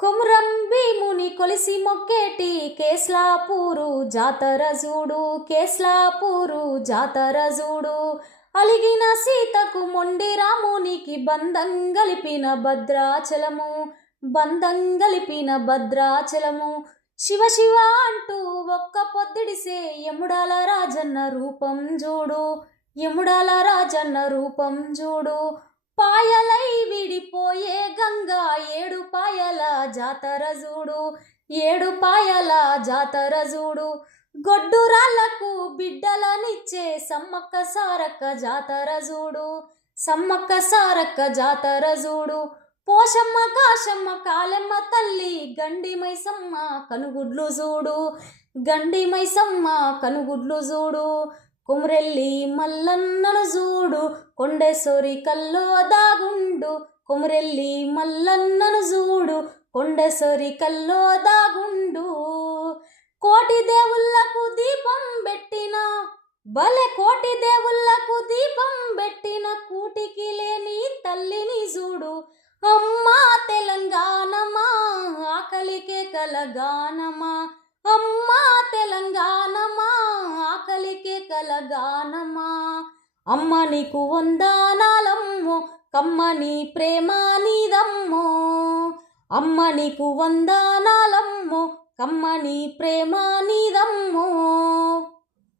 కొమురం భీముని కొలిసి మొక్కేటి కేస్లాపూరు జాతర జూడు, కేస్లాపూరు జాతర జూడు. అలిగిన సీతకు మొండి రామునికి బంధం గలిపిన భద్రాచలము, బంధం గలిపిన భద్రాచలము. శివ శివ అంటూ ఒక్క పొద్దుడిసే యముడాల రాజన్న రూపం జూడు, యముడాల రాజన్న రూపం జూడు. పాయలై విడిపోయే గంగా ఏడు పాయల జాతర జూడు, ఏడు పాయల జాతర జూడు. గొడ్డురాళ్లకు బిడ్డలనిచ్చే సమ్మక్క సారక్క జాతర జూడు, సమ్మక్క సారక్క జాతర జూడు. పోషమ్మ కాశమ్మ కాలెమ్మ తల్లి గండి మైసమ్మ కనుగుడ్లు జూడు, గండి మైసమ్మ కనుగుడ్లు జూడు. కొమురెల్లి మల్లన్నను జూడు, కొండేశ్వరి కల్లో దాగుండు. కొమురెల్లి మల్లన్నను జూడు, కొండేశ్వరి కల్లో దాగుండు. కోటి దేవుళ్ళకు దీపం పెట్టిన భలే, కోటి దేవుళ్ళకు దీపం పెట్టిన కూటికి లేని తల్లిని జూడు. అమ్మా తెలంగాణమా ఆకలికే కలగానమా, అమ్మా తెలంగాణమా ఆకలికే కలగానమా. అమ్మ నీకు వందనాలమ్మో, కమ్మని ప్రేమ నీదమ్మో. అమ్మ నీకు వందనాలమ్మో, కమ్మని ప్రేమ నీదమ్మో.